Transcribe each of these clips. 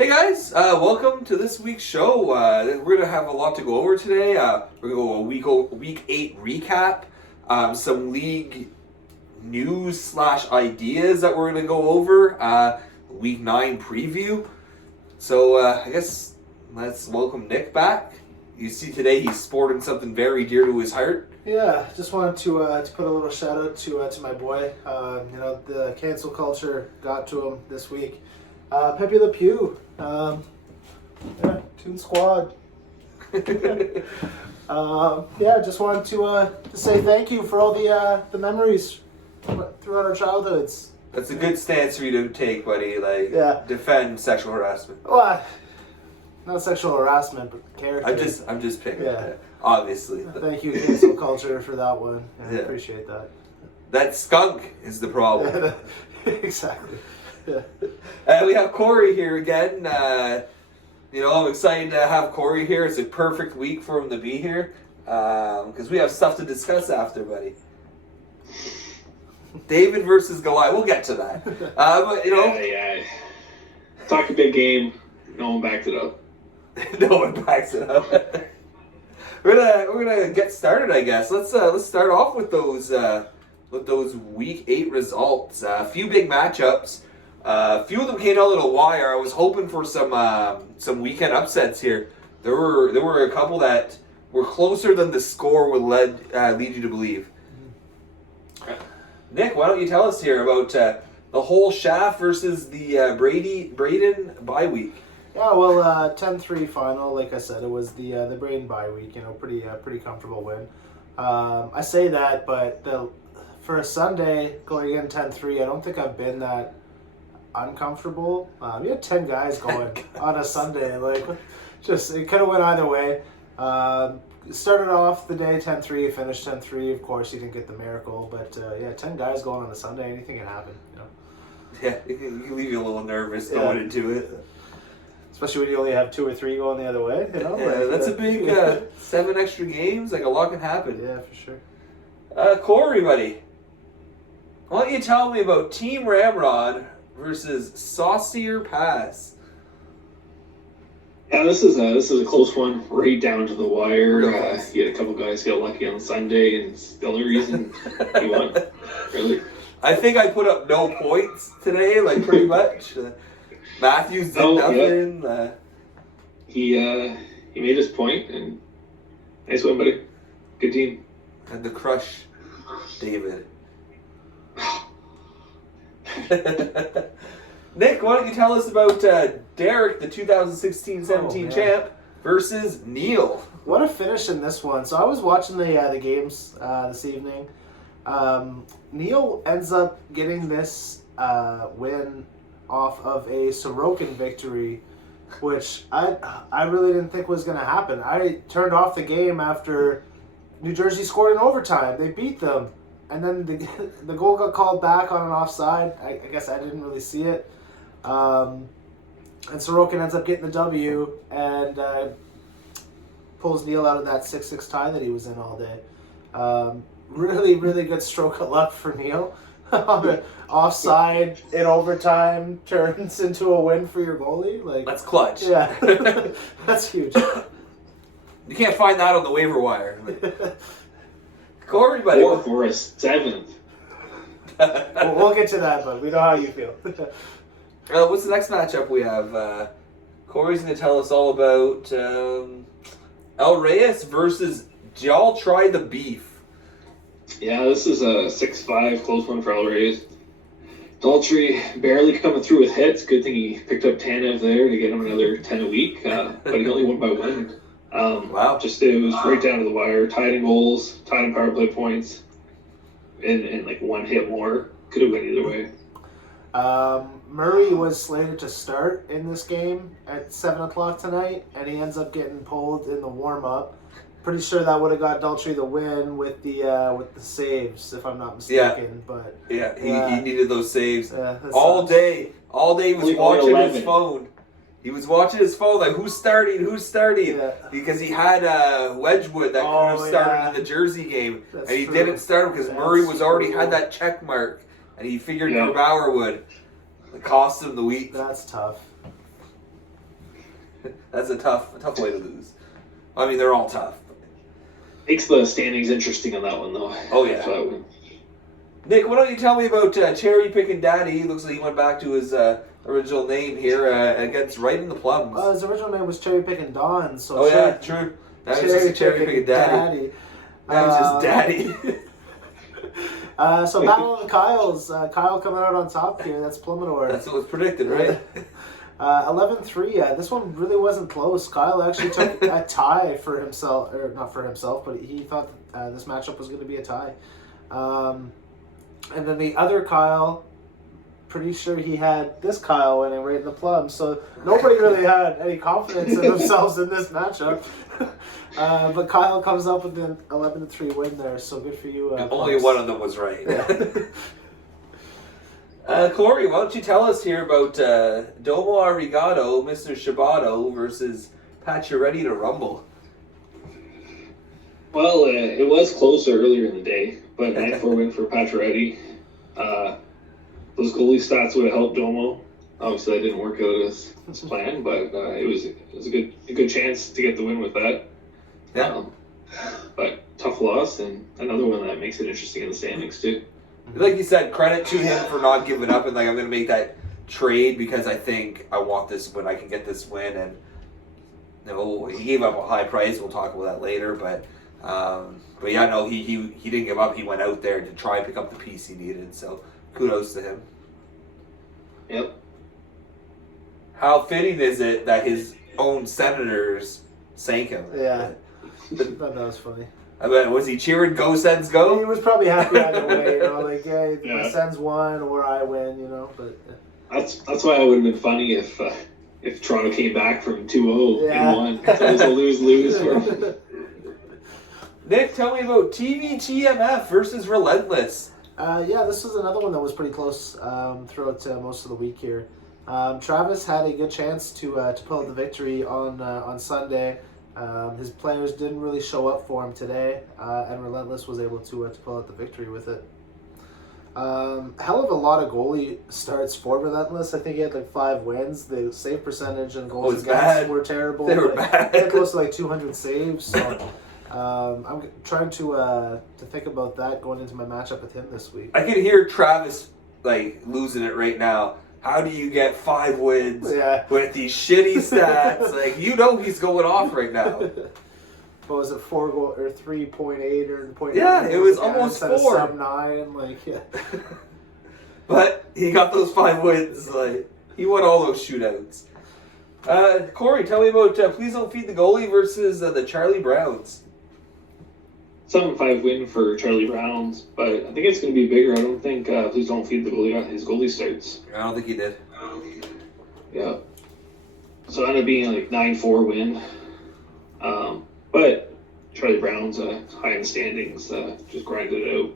Hey guys, welcome to this week's show. We're gonna have a lot to go over today. We're gonna go a week 8 recap, some league news / ideas that we're gonna go over, week 9 preview. So I guess let's welcome Nick back. You see today he's sporting something very dear to his heart. Yeah, just wanted to put a little shout out to my boy. The cancel culture got to him this week. Pepe Le Pew. Toon Squad. Just wanted to say thank you for all the memories throughout our childhoods. That's a good stance for you to take, buddy. Defend sexual harassment. Well, not sexual harassment, but character. I'm just picking. Yeah. Obviously. Thank you, cancel culture, for that one. I appreciate that. That skunk is the problem. Exactly. We have Corey here again. I'm excited to have Corey here. It's a perfect week for him to be here because we have stuff to discuss after, buddy. David versus Goliath. We'll get to that. Yeah. Talk a big game. No one backs it up. No one backs it up. We're gonna get started, I guess. Let's start off with those week 8 results. A few big matchups. A few of them came out of the wire. I was hoping for some weekend upsets here. There were a couple that were closer than the score would lead you to believe. Nick, why don't you tell us here about the whole Shaft versus the Braden bye week? Yeah, well, 10-3 final. Like I said, it was the Braden bye week. Pretty comfortable win. I say that, but for a Sunday going in 10-3, I don't think I've been that uncomfortable. You had 10 guys going on a Sunday. It could have went either way. Started off the day 10-3, finished 10-3. Of course, you didn't get the miracle, but 10 guys going on a Sunday, anything can happen. Yeah, it can leave you a little nervous going into it. Especially when you only have 2 or 3 going the other way. That's a big 7 extra games. A lot can happen. Yeah, for sure. Corey, buddy, why don't you tell me about Team Ramrod versus Saucier Pass? Yeah, this is a close one, right down to the wire. You had a couple guys get lucky on Sunday, and it's the only reason he won. Really, I think I put up no points today, pretty much. Matthews did nothing. Yeah. He made his point, and nice win, buddy. Good team. Had to crush David. Nick, why don't you tell us about Derek, the 2016-17 champ, versus Neil? What a finish in this one. So I was watching the games this evening. Neil ends up getting this win off of a Sorokin victory, which I really didn't think was going to happen. I turned off the game after New Jersey scored in overtime. They beat them. And then the goal got called back on an offside. I guess I didn't really see it. And Sorokin ends up getting the W and pulls Neil out of that 6-6 tie that he was in all day. Really, really good stroke of luck for Neil. Offside in overtime turns into a win for your goalie. That's clutch. Yeah, that's huge. You can't find that on the waiver wire. Corey, buddy. 4 for a 7th. We'll get to that, but we know how you feel. What's the next matchup we have? Corey's going to tell us all about El Reyes versus Y'all Try the Beef. Yeah, this is a 6-5 close one for El Reyes. Daltrey barely coming through with hits. Good thing he picked up Tanev there to get him another 10 a week, but he only won by 1. Wow. It was right down to the wire. Tied in goals, tied in power play points, and 1 hit more. Could have went either way. Murray was slated to start in this game at 7 o'clock tonight, and he ends up getting pulled in the warm-up. Pretty sure that would have got Daltrey the win with the saves, if I'm not mistaken. He needed those saves all sucks. day. All day he was watching his phone. He was watching his phone, who's starting? Yeah. Because he had Wedgwood that could have started in the Jersey game. That's and he true. didn't start him because Murray was already had that check mark. And he figured Grubauer would. It cost him the week. That's tough. That's a tough way to lose. I mean, they're all tough. Makes the standings interesting on that one, though. Oh, yeah. So, Nick, why don't you tell me about Cherry Pickin' Daddy? Looks like he went back to his original name here against Right in the Plums. His original name was Cherry Pickin' Don. So oh, yeah, true. Now he's just a Cherry Pickin' Daddy. Now he's just Daddy. So Battle of the Kyles. Kyle coming out on top here. That's Plummetor. That's what was predicted, right? 11-3. This one really wasn't close. Kyle actually took a tie for himself, or not for himself, but he thought this matchup was going to be a tie. And then the other Kyle, pretty sure he had this Kyle winning Right in the Plums. So nobody really had any confidence in themselves in this matchup. But Kyle comes up with an 11-3 win there. So good for you. Only one of them was right. Yeah. Corey, why don't you tell us here about Domo Arigato, Mr. Shibato versus Pat, you're ready to rumble. well, it was closer earlier in the day, but 9-4 win for Pacioretty. Those goalie stats would have helped Domo. Obviously, that didn't work out as planned, but it was a good chance to get the win with that. Yeah. But tough loss, and another one that makes it interesting in the standings too. Like you said, credit to him for not giving up and like, I'm going to make that trade because I think I want this win. I can get this win. And he gave up a high price. We'll talk about that later. But yeah, no, he didn't give up. He went out there to try and pick up the piece he needed. So kudos to him. Yep. How fitting is it that his own senators sank him? Yeah. That was funny. I mean, was he cheering "Go Sens Go"? He was probably happy either way, like, hey, Yeah. my Sens won or I win, but That's why it would have been funny if Toronto came back from 2-0 Yeah. and won. So it was a lose-lose for Nick, tell me about TVTMF versus Relentless. this was another one that was pretty close throughout most of the week here. Travis had a good chance to pull out the victory on Sunday. His players didn't really show up for him today, and Relentless was able to pull out the victory with it. Hell of a lot of goalie starts for Relentless. I think he had like 5 wins. The save percentage and goals against were terrible. They were bad. He had close to like 200 saves. So I'm trying to think about that going into my matchup with him this week. I can hear Travis like losing it right now. How do you get 5 wins with these shitty stats? Like, he's going off right now. What was it, 4 goal or 3.8 or 0.9? Yeah, it was almost 4. Sub 9, But he got those 5 wins. Like, he won all those shootouts. Corey, tell me about Please Don't Feed the Goalie versus the Charlie Browns. 7-5 win for Charlie Browns, but I think it's going to be bigger. I don't think Please Don't Feed the Goalie his goalie starts. I don't think he did. Yeah. So it ended up being like 9-4 win. But Charlie Brown's high in the standings, just grinded it out.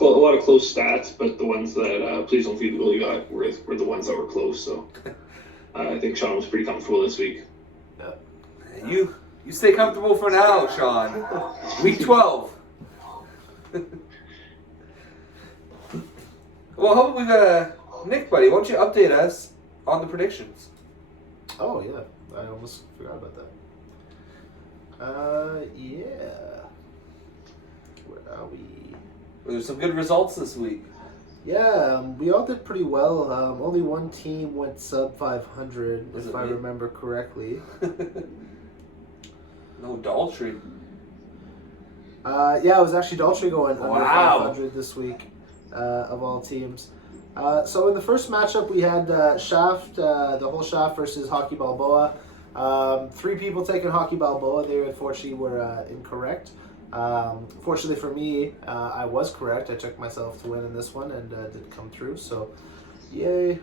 A lot of close stats, but the ones that Please Don't Feed the Goalie got were the ones that were close. So I think Sean was pretty comfortable this week. Yeah. You stay comfortable for now, Sean. Week 12. Well, hopefully we got Nick, buddy. Why don't you update us on the predictions? Oh, yeah. I almost forgot about that. Where are we? There's some good results this week. Yeah, we all did pretty well. Only one team went sub 500, if I remember correctly. No, Daltrey. It was actually Daltrey going under Wow. 500 this week, of all teams. So in the first matchup, we had Shaft, the whole Shaft versus Hockey Balboa. 3 people taking Hockey Balboa. They unfortunately were incorrect. Fortunately for me, I was correct. I took myself to win in this one and did come through. So, yay.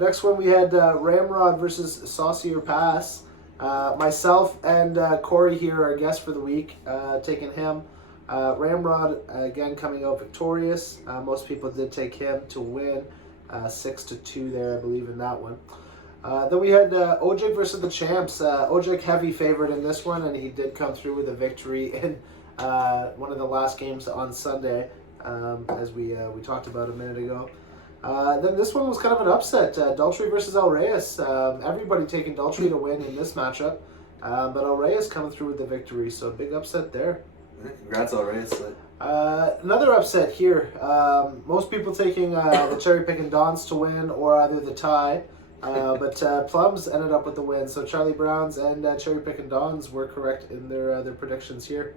Next one, we had Ramrod versus Saucier Pass. Myself and Corey here are guests for the week, taking him. Ramrod, again, coming out victorious. Most people did take him to win 6-2 there, I believe, in that one. Then we had Ojik versus the Champs. Ojik heavy favorite in this one, and he did come through with a victory in one of the last games on Sunday, as we talked about a minute ago. Then this one was kind of an upset. Daltrey versus El Reyes. Everybody taking Daltrey to win in this matchup. But El Reyes coming through with the victory, so big upset there. Congrats, El Reyes. Another upset here. Most people taking the Cherry Pickin' Dons to win or either the tie. But Plums ended up with the win. So Charlie Browns and Cherry Pickin' Dons were correct in their predictions here.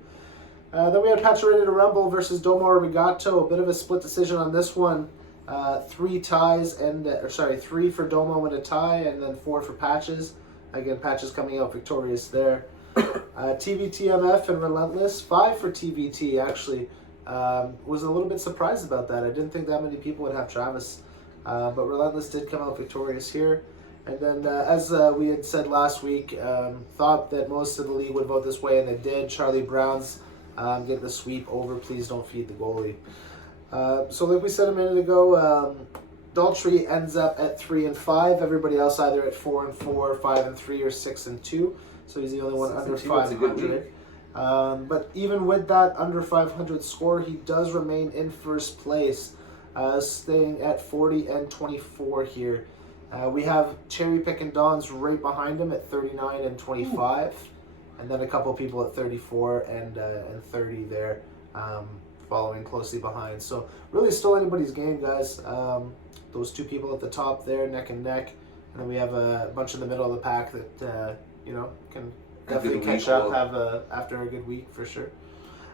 Then we had Pacho Ready to Rumble versus Domo Arigato. A bit of a split decision on this one. 3 ties and 3 for Domo and a tie, and then 4 for Patches. Again, Patches coming out victorious there. TVTMF and Relentless, 5 for TVT actually. Was a little bit surprised about that. I didn't think that many people would have Travis. But Relentless did come out victorious here. And then, as we had said last week, thought that most of the league would vote this way, and they did. Charlie Browns get the sweep over Please Don't Feed the Goalie. So like we said a minute ago, Daltrey ends up at 3-5. Everybody else either at 4-4, 5-3, or 6-2. So he's the only one under 500. But even with that under 500 score, he does remain in first place, staying at 40-24 here. We have Cherry Pickin' Dons right behind him at 39-25, and then a couple people at 34 and 30 there, following closely behind. So really still anybody's game, guys. Those 2 people at the top there, neck and neck, and then we have a bunch in the middle of the pack that can definitely catch up after a good week for sure.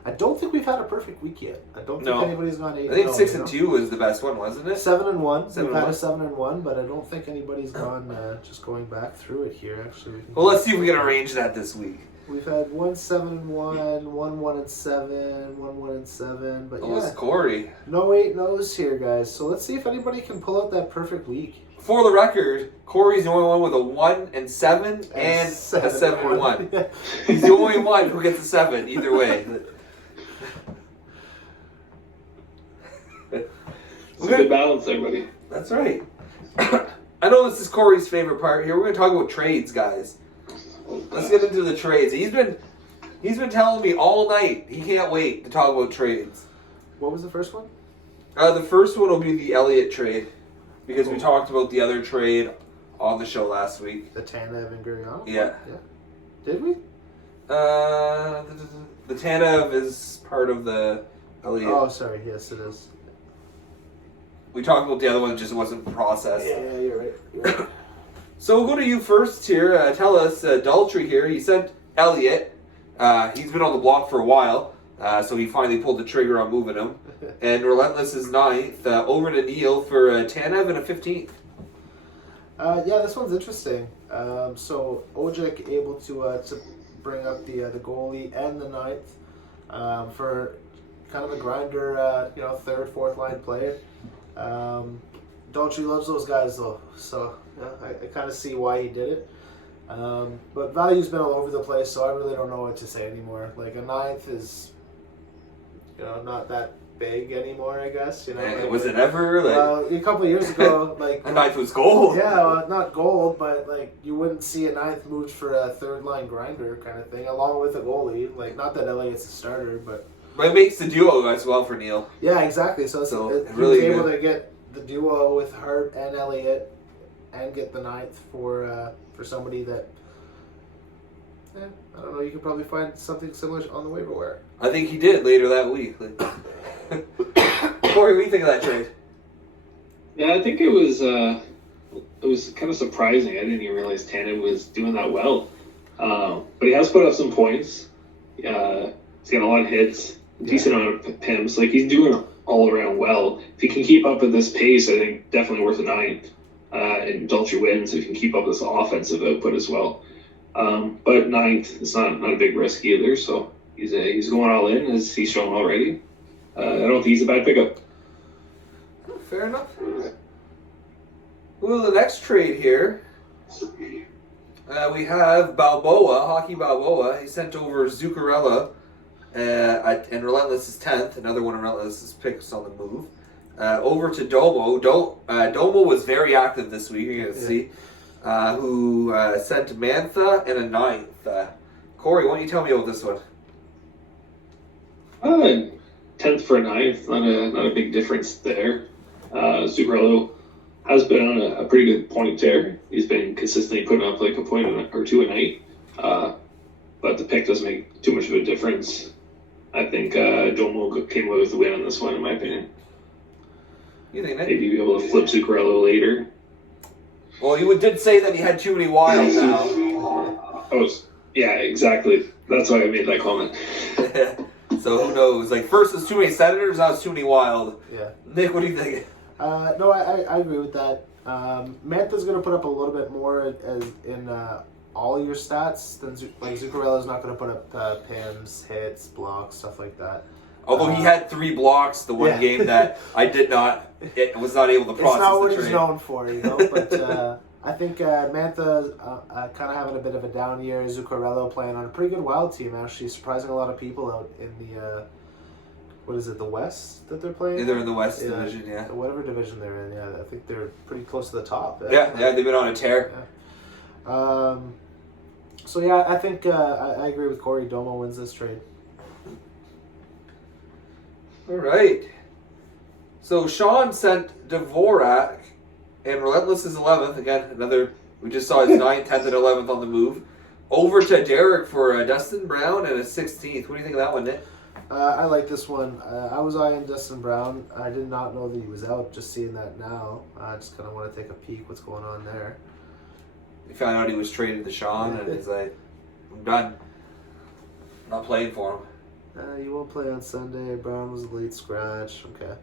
I don't think we've had a perfect week yet. I don't think anybody's gone 8. I think 6-2 was the best one, wasn't it? 7-1. We've had a 7-1, but I don't think anybody's gone. Just going back through it here, actually. Well, let's see if we can arrange that this week. We've had 1 7-1, 1 1-7, 1 1-7, but yeah, Corey. No 8-0s here, guys. So let's see if anybody can pull out that perfect week. For the record, Corey's the only one with a 1-7 and a 7-1. Yeah. He's the only one who gets a 7 either way. It's a good balance, everybody. That's right. I know this is Corey's favorite part here. We're going to talk about trades, guys. Let's get into the trades. He's been telling me all night he can't wait to talk about trades. What was the first one? The first one will be the Elliott trade, because we talked about the other trade on the show last week. The Tanev and Gurianov? Yeah. Did we? The Tanev is part of the Elliott. Oh, sorry. Yes, it is. We talked about the other one, it just wasn't processed. Yeah, you're right. So we'll go to you first here. Tell us, Daltrey here, he sent Elliott. He's been on the block for a while, so he finally pulled the trigger on moving him. And Relentless is 9th. Over to Neil for Tanev and a 15th. Yeah, this one's interesting. So Ojik able to bring up the goalie and the 9th for kind of a grinder, 3rd, 4th line player. Daltrey loves those guys though, so yeah, I kind of see why he did it. But value's been all over the place, so I really don't know what to say anymore. Like a 9th is, not that big anymore, I guess. Was it ever? A couple of years ago, like a 9th was gold. Yeah, well, not gold, but like you wouldn't see a 9th moved for a 3rd line grinder kind of thing, along with a goalie. Like not that Elliott's a starter, but it makes the duo as well for Neil. Yeah, exactly. So it's really he was able to get the duo with Hart and Elliott, and get the 9th for somebody that. I don't know. You could probably find something similar on the waiver wire. I think he did later that week. Corey, what do you think of that trade? Yeah, I think it was kind of surprising. I didn't even realize Tanev was doing that well. But he has put up some points. He's got a lot of hits, decent amount of PIMs. Like he's doing all around well. If he can keep up at this pace, I think definitely worth a 9th. And Daltrey wins if he can keep up this offensive output as well. But 9th, it's not a big risk either. So he's going all in as he's shown already. I don't think he's a bad pickup. Fair enough. Well, the next trade here, we have Balboa, Hockey Balboa. He sent over Zuccarello, and Relentless is 10th. Another one of Relentless's picks on the move. Over to Domo. Domo was very active this week, you're going to see, who sent Mantha and a 9th. Corey, why don't you tell me about this one? 10th for a 9th, not a big difference there. Zuccarello has been on a pretty good point there. He's been consistently putting up like a point or two a night. But the pick doesn't make too much of a difference. I think Domo came away with the win on this one, in my opinion. You think that? Maybe be able to flip Zuccarello later. Well, you did say that he had too many wilds now. Oh, yeah, exactly. That's why I made that comment. So who knows? Like, first it's too many Senators, now it's too many wild. Yeah. Nick, what do you think? No, I agree with that. Mantha's going to put up a little bit more in all your stats than Zuccarello's not going to put up PIMs, hits, blocks, stuff like that. Although he had 3 blocks the one game that I was not able to process. It's not what the he's trade. known for, But I think Mantha's kind of having a bit of a down year. Zuccarello playing on a pretty good wild team, actually, surprising a lot of people out in the what is it, the West that they're playing? They're in the West Division, yeah. Whatever division they're in, yeah. I think they're pretty close to the top. Yeah, they've been on a tear. Yeah. So yeah, I think I agree with Corey. Domo wins this trade. All right. So Sean sent Dvorak and Relentless is 11th. Again, we just saw his 9th, 10th, and 11th on the move. Over to Derek for Dustin Brown and a 16th. What do you think of that one, Nick? I like this one. I was eyeing Dustin Brown. I did not know that he was out. Just seeing that now, I just kind of want to take a peek what's going on there. He found out he was traded to Sean, and he's like, I'm done. I'm not playing for him. You won't play on Sunday. Brown was a late scratch. Okay.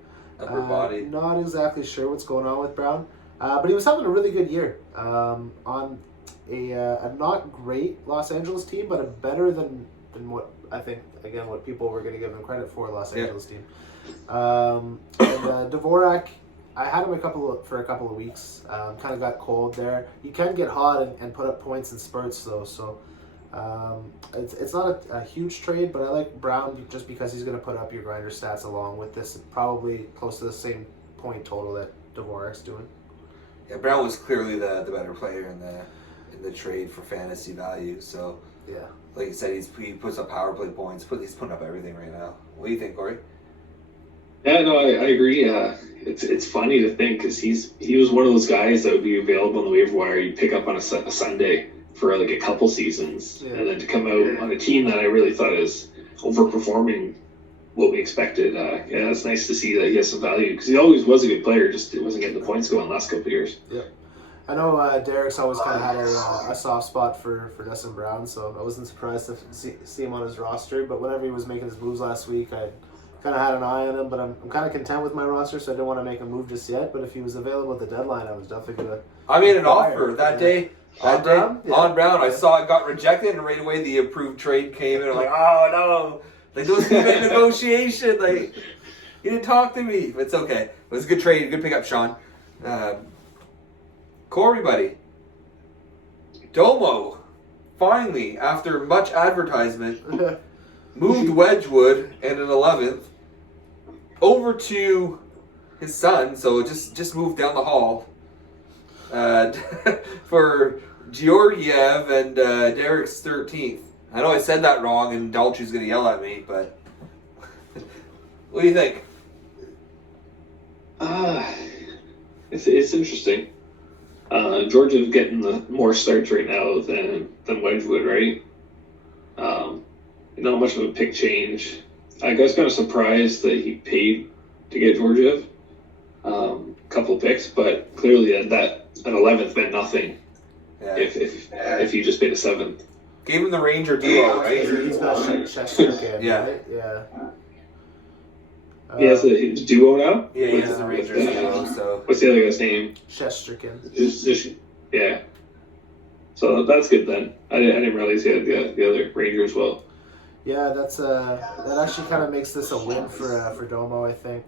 Upper body. Not exactly sure what's going on with Brown, but he was having a really good year on a not great Los Angeles team, but a better than what I think, again, what people were going to give him credit for, Los Angeles team. And Dvorak, I had him for a couple of weeks. Kind of got cold there. He can get hot and put up points in spurts, though, so it's not a huge trade, but I like Brown just because he's going to put up your grinder stats along with this, probably close to the same point total that Dvorak's doing. Yeah, Brown was clearly the better player in the trade for fantasy value. So yeah, like you said, he puts up power play points. He's putting up everything right now. What do you think, Corey? Yeah, no, I agree. It's funny to think because he was one of those guys that would be available on the waiver wire. You pick up on a Sunday for like a couple seasons, and then to come out on a team that I really thought is overperforming what we expected. Yeah, it's nice to see that he has some value because he always was a good player. Just it wasn't getting the points going the last couple of years. Yeah. I know Derek's always kind of had a soft spot for Dustin Brown, so I wasn't surprised to see him on his roster. But whenever he was making his moves last week, I kind of had an eye on him. But I'm kind of content with my roster, so I didn't want to make a move just yet. But if he was available at the deadline, I was definitely going to... I made an offer that day. On Brown? Yeah. On Brown. I saw it got rejected, and right away the approved trade came in. I'm like, oh no. Like, there was a negotiation. Like, he didn't talk to me. But it's okay. It was a good trade. Good pickup, Sean. Corey, buddy. Domo, finally, after much advertisement, moved Wedgwood and an 11th over to his son, so just moved down the hall for Georgiev and Derek's 13th. I know I said that wrong, and Daltrey's going to yell at me, but what do you think? It's interesting. Georgia's getting the more starts right now than Wedgwood, right? Not much of a pick change. I was kind of surprised that he paid to get Georgiev. Couple picks, but clearly that an 11th meant nothing. Yeah. If you just paid a 7th. Gave him the Ranger duo, right? He's got Shesterkin, yeah. Right? Yeah. He has a duo now? Yeah, he has the Ranger duo, so... What's the other guy's name? Shesterkin. Yeah. So that's good then. I didn't realize he had the other Ranger as well. Yeah, that actually kind of makes this a win for Domo, I think.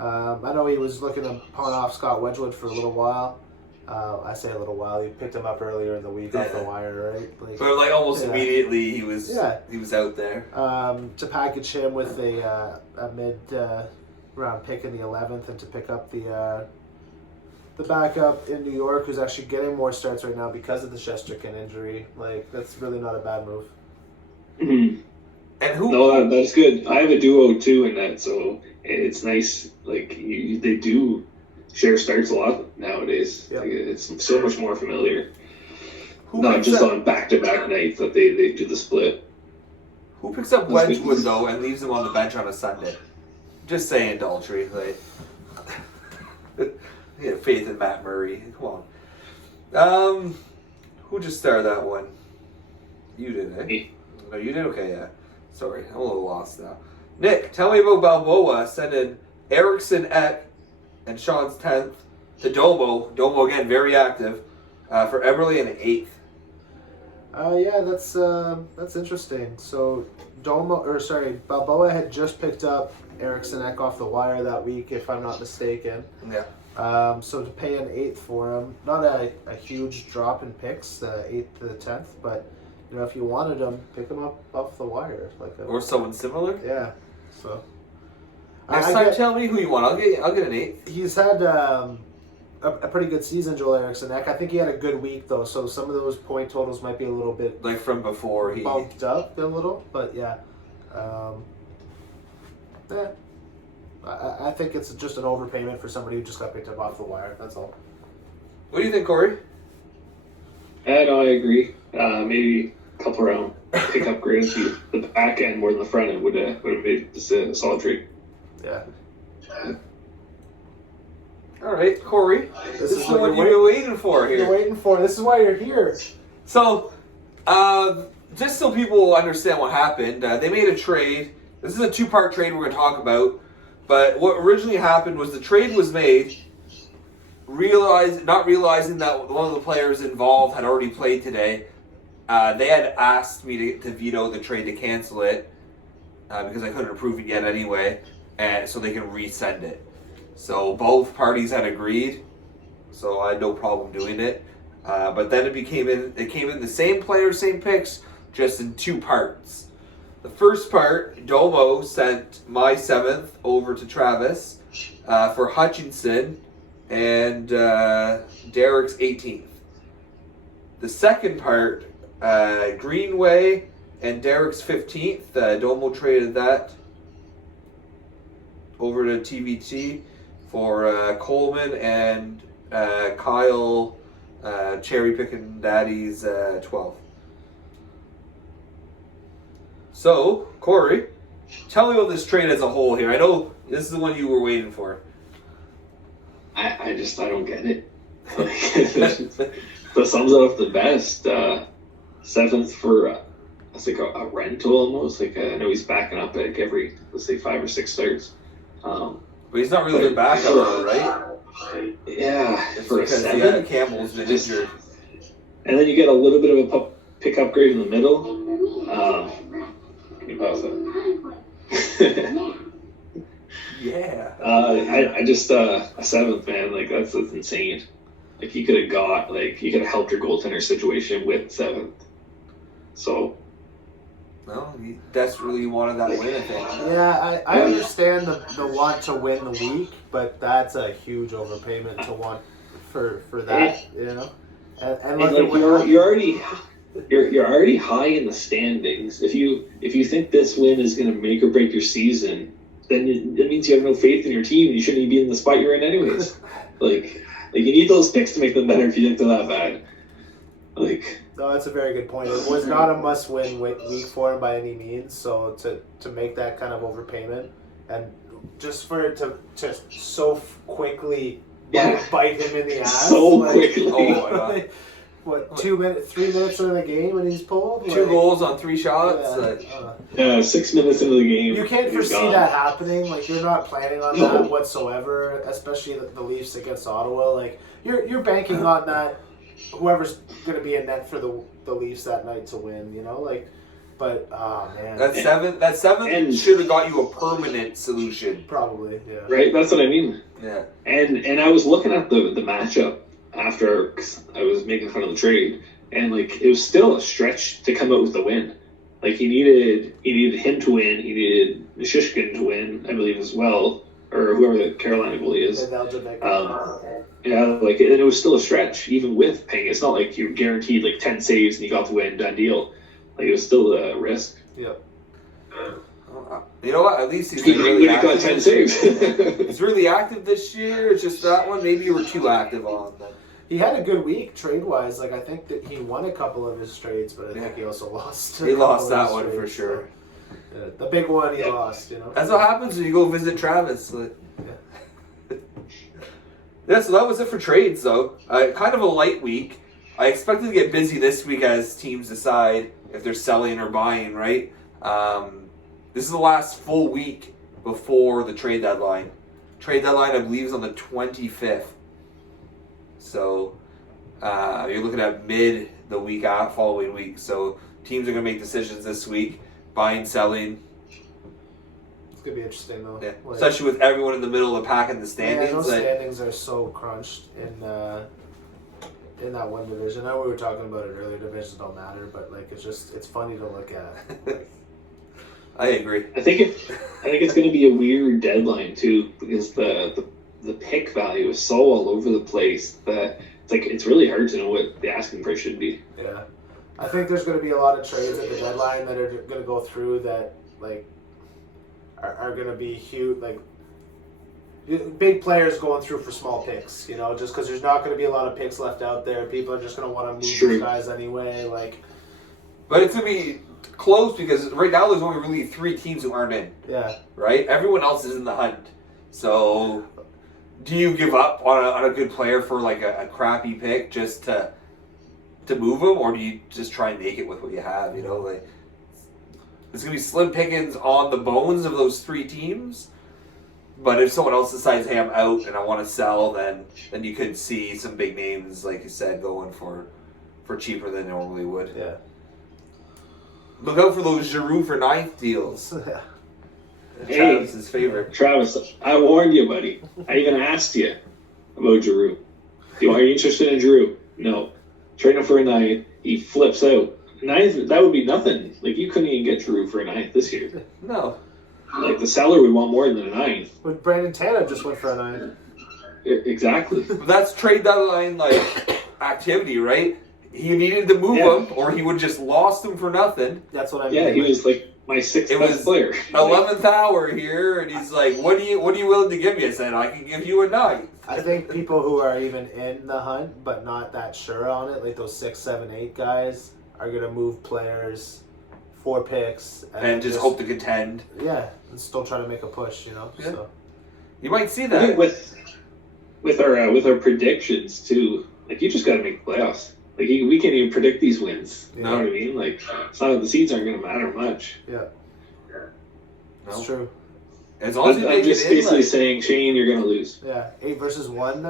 I know he was looking to pawn off Scott Wedgwood for a little while. I say a little while. He picked him up earlier in the week off the wire, right? But almost immediately he was out there. To package him with a mid round pick in the 11th, and to pick up the backup in New York, who's actually getting more starts right now because of the Shesterkin injury. Like, that's really not a bad move. Mm-hmm. And who? No, that's good. I have a duo too in that, so it's nice. Like they do share starts a lot nowadays. Yep. Like, it's so much more familiar. Who Not picks just up, on back-to-back nights that they do the split. who picks up That's good. Wedgwood, though, and leaves him on the bench on a Sunday? Just saying, Daltrey. Like, he had faith in Matt Murray. Come on. Who just started that one? You did, eh? Me. No, you did? Okay, yeah. Sorry, I'm a little lost now. Nick, tell me about Balboa sending Eriksson, Ek, and Sean's 10th to Domo. Domo, again, very active. For Eberle in 8th. Yeah, that's interesting. So Balboa had just picked up Eriksson Ek off the wire that week, if I'm not mistaken. Yeah. So to pay an 8th for him, not a huge drop in picks, the 8th to the 10th, but if you wanted him, pick him up off the wire, Or someone similar. Yeah. So Next time, tell me who you want. I'll get an 8th. He's had a pretty good season, Joel Eriksson Ek. I think he had a good week though, so some of those point totals might be a little bit Like from before he bumped up a little, but yeah. I think it's just an overpayment for somebody who just got picked up off the wire. That's all. What do you think, Corey? No, I agree. Maybe a couple round pickup grades. The back end more than the front end would have made this a solid trade. Yeah. All right, Corey. This is the what one you're you've been waiting for here. You're waiting for. This is why you're here. So, just so people understand what happened, they made a trade. This is a two-part trade we're going to talk about. But what originally happened was the trade was made, not realizing that one of the players involved had already played today. They had asked me to veto the trade to cancel it because I couldn't approve it yet anyway, and so they can resend it. So both parties had agreed, so I had no problem doing it. But then it came in the same players, same picks, just in two parts. The first part, Domo sent my 7th over to Travis for Hutchinson and Derek's 18th. The second part, Greenway and Derek's 15th, Domo traded that over to TVT for Coleman and Kyle Cherry Picking Daddy's 12th. So, Corey, tell me about this trade as a whole here. I know this is the one you were waiting for. I don't get it. That sums it up the best. 7th for that's like a rental almost. Like I know he's backing up like every, let's say, 5 or 6 starts. But he's not really the backup, right? Yeah, It's for a because 7. Campbell's been injured. And then you get a little bit of a pick upgrade in the middle. Can you pause that? Yeah. I just a 7th, man. Like that's insane. Like you could have helped your goaltender situation with 7th. So. Well, he desperately wanted that win, I think. Yeah, I understand the want to win the week, but that's a huge overpayment to want for that, And like you're already high in the standings. If you think this win is going to make or break your season, then it means you have no faith in your team and you shouldn't even be in the spot you're in anyways. like you need those picks to make them better if you think they're that bad. No, that's a very good point. It was not a must-win week for him by any means. So to make that kind of overpayment and just for it to so quickly bite him in the ass quickly. Oh my God. What, 3 minutes into the game and he's pulled? 2 goals on 3 shots. 6 minutes into the game. You can't foresee that happening. Like you're not planning on that whatsoever. Especially the Leafs against Ottawa. Like you're banking on that. Whoever's going to be in net for the Leafs that night to win. But oh man, that 7th should have got you a permanent solution. Probably, yeah. Right, that's what I mean. Yeah. And I was looking at the matchup after I was making fun of the trade, and it was still a stretch to come out with the win. He needed him to win. He needed Shishkin to win, I believe, as well, or whoever the Carolina goalie is. And it was still a stretch, even with paying. It's not like you're guaranteed 10 saves and you got the win, done deal. It was still a risk. Yep. You know what? At least he's He been really got 10 active. saves. He's really active this year. It's just that one. Maybe you were too active on. Then. He had a good week trade-wise. Like, I think that he won a couple of his trades, but I think he also lost. He lost that one for sure. So, the big one he lost, That's what happens when you go visit Travis. Yeah, so that was it for trades, though. Kind of a light week. I expected to get busy this week as teams decide if they're selling or buying, right? This is the last full week before the trade deadline. Trade deadline, I believe, is on the 25th. So you're looking at mid the week out, following week. So teams are going to make decisions this week, buying, selling. It's going to be interesting, though. Yeah. Especially with everyone in the middle of the pack in the standings. Yeah, those standings are so crunched in that one division. I know we were talking about it earlier. Divisions don't matter, but like it's funny to look at. I agree. I think it's going to be a weird deadline too, because the pick value is so all over the place that it's really hard to know what the asking price should be. Yeah, I think there's going to be a lot of trades at the deadline that are going to go through that are going to be huge, big players going through for small picks. Just because there's not going to be a lot of picks left out there, people are just going to want to move these guys anyway. But it's going to be close because right now there's only really 3 teams who aren't in. Yeah. Right? Everyone else is in the hunt. So, do you give up on a good player for a crappy pick just to move him, or do you just try and make it with what you have? It's going to be slim pickings on the bones of those 3 teams. But if someone else decides, hey, I'm out and I want to sell, then you could see some big names, like you said, going for cheaper than they normally would. Yeah. Look out for those Giroux for 9th deals. Yeah. Travis's favorite. Travis, I warned you, buddy. I even asked you about Giroux. Are you interested in Giroux? No. Trade him for a 9th. He flips out. 9th, that would be nothing. You couldn't even get Giroux for a 9th this year. No. The seller would want more than a 9th. But Brandon Tanev just went for a 9th. Exactly. But that's trade deadline activity, right? He needed to move him, or he would just lost him for nothing. That's what I mean. Yeah, he was my 6th best player. 11th hour here, and he's like, "What are you willing to give me?" I said, "I can give you a 9th." I think people who are even in the hunt but not that sure on it, like those 6, 7, 8 guys, are gonna move players 4 picks and just hope to contend. Yeah, and still try to make a push. Yeah. So you might see I that think with our predictions too. You just got to make the playoffs. We can't even predict these wins. You know what I mean? It's not the seeds aren't going to matter much. Yeah, that's true. As long as I'm just basically saying, Shane, you're going to lose. Yeah, 8 versus 1.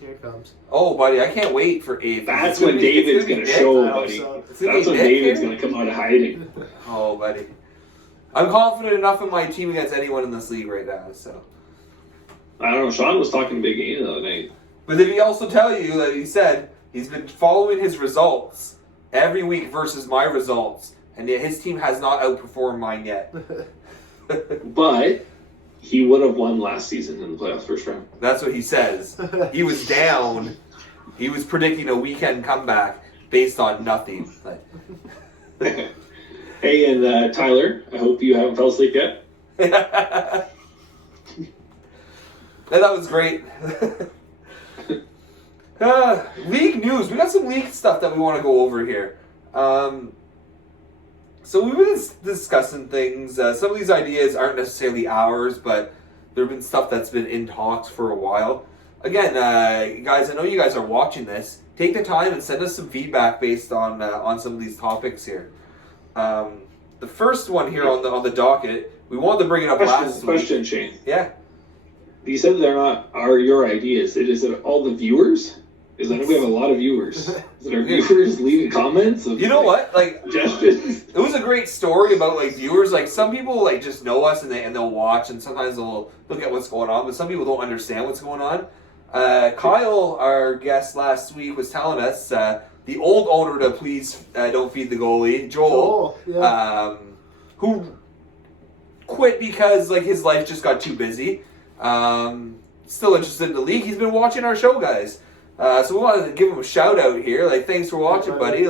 Here it comes. Oh, buddy, I can't wait for 8. That's when David's going to show, buddy. That's when David's going to come out of hiding. Oh, buddy. I'm confident enough in my team against anyone in this league right now, so. I don't know. Sean was talking big game the other night. But did he also tell you that he said he's been following his results every week versus my results, and yet his team has not outperformed mine yet? But he would have won last season in the playoffs first round. That's what he says. He was down. He was predicting a weekend comeback based on nothing. Hey, and Tyler, I hope you haven't fell asleep yet. That was great. League news. We got some league stuff that we want to go over here. So we've been discussing things. Some of these ideas aren't necessarily ours, but there have been stuff that's been in talks for a while. Again, guys, I know you guys are watching this. Take the time and send us some feedback based on some of these topics here. The first one here on the docket, we wanted to bring it up last week. Question, Shane. Yeah. You said they're not your ideas. Is it all the viewers? Because I know we have a lot of viewers. Is it our viewers leaving comments? You know what? Suggestions? It was a great story about viewers. Some people just know us and they'll watch, and sometimes they'll look at what's going on, but some people don't understand what's going on. Kyle, our guest last week, was telling us the old owner to please don't feed the goalie, Joel, who quit because his life just got too busy. Still interested in the league. He's been watching our show, guys. So we wanted to give him a shout out here. Thanks for watching, buddy.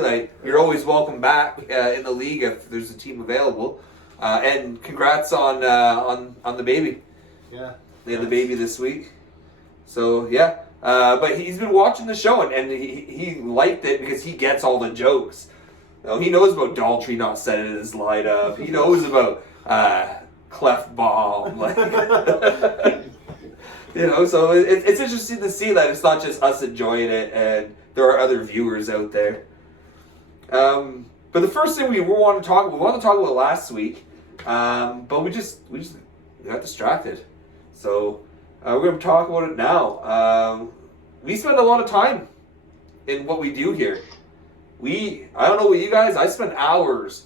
You're always welcome back in the league if there's a team available. And congrats on the baby. Yeah. They had the baby this week. So, yeah. But he's been watching the show, and he liked it because he gets all the jokes. You know, he knows about Daltrey not setting his light up. He knows about Clef Bomb. Like, you know, so it's interesting to see that it's not just us enjoying it, and there are other viewers out there. But the first thing we wanted to talk about last week, but we got distracted. So we're going to talk about it now. We spend a lot of time in what we do here. I don't know what you guys, I spend hours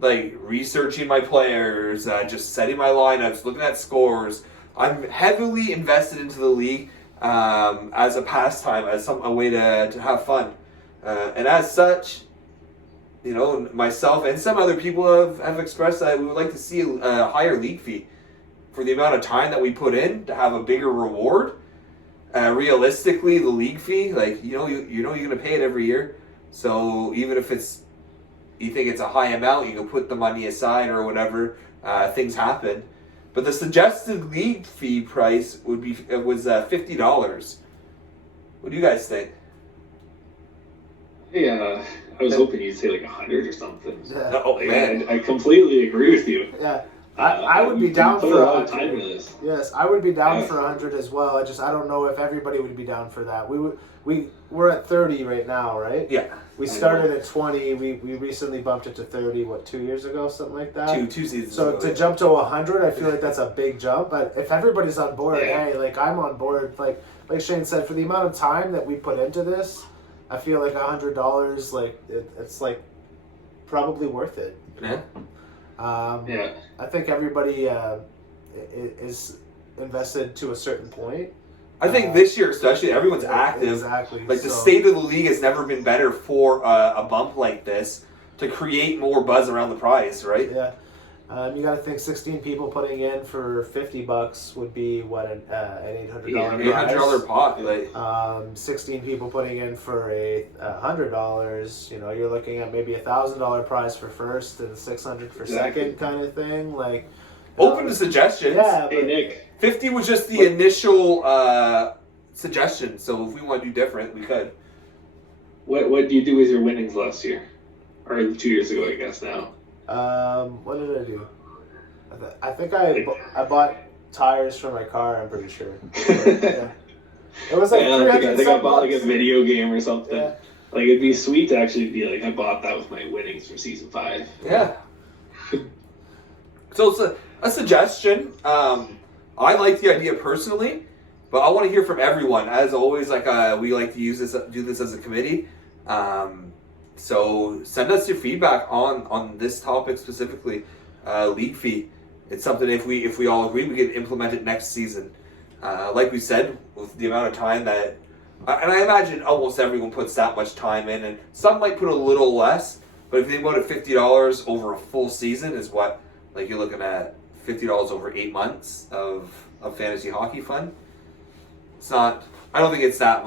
like researching my players, just setting my lineups, looking at scores. I'm heavily invested into the league as a pastime, as a way to have fun. And as such, you know, myself and some other people have expressed that we would like to see a higher league fee for the amount of time that we put in to have a bigger reward. Realistically, the league fee, like you're going to pay it every year. So even if you think it's a high amount, you can put the money aside or whatever. Things happen. But the suggested league fee price was $50. What do you guys think? Yeah, I was hoping you'd say like 100 or something. Yeah. Oh man, I completely agree with you. Yeah. I would be down put for a lot of 100. time into this. Yes, I would be down for 100 as well. I don't know if everybody would be down for that. We're at 30 right now, right? Yeah. We started at 20. We recently bumped it to 30. 2 years ago, something like that. Two seasons. So ago, to jump to 100, I feel like that's a big jump. But if everybody's on board, hey, like I'm on board. Like Shane said, for the amount of time that we put into this, I feel like $100, like it's like probably worth it. Yeah. I think everybody is invested to a certain point. I think this year especially, everyone's active. Exactly. Like the state of the league has never been better for a bump like this to create more buzz around the prize, right? Yeah. You got to think 16 people putting in for $50 would be what an $800 $800 pot. Like 16 people putting in for $100. You know, you're looking at maybe $1,000 prize for first and $600 for second, kind of thing. Like open to suggestions. Yeah. Hey Nick, 50 was just the initial suggestion. So if we want to do different, we could. what do you do with your winnings last year, or 2 years ago? I guess now. What did I do? I think I bought tires for my car. I'm pretty sure. Yeah. It was like I think I bought like a video game or something. Yeah. Like it'd be sweet to actually be like I bought that with my winnings from season 5. Yeah. So it's a suggestion. I like the idea personally, but I want to hear from everyone. As always, like we like to do this as a committee. So send us your feedback on this topic specifically, league fee. It's something if we all agree, we can implement it next season. Like we said, with the amount of time that, and I imagine almost everyone puts that much time in, and some might put a little less. But if you think about it, $50 over a full season is what, like you're looking at $50 over 8 months of fantasy hockey fun. It's not. I don't think it's that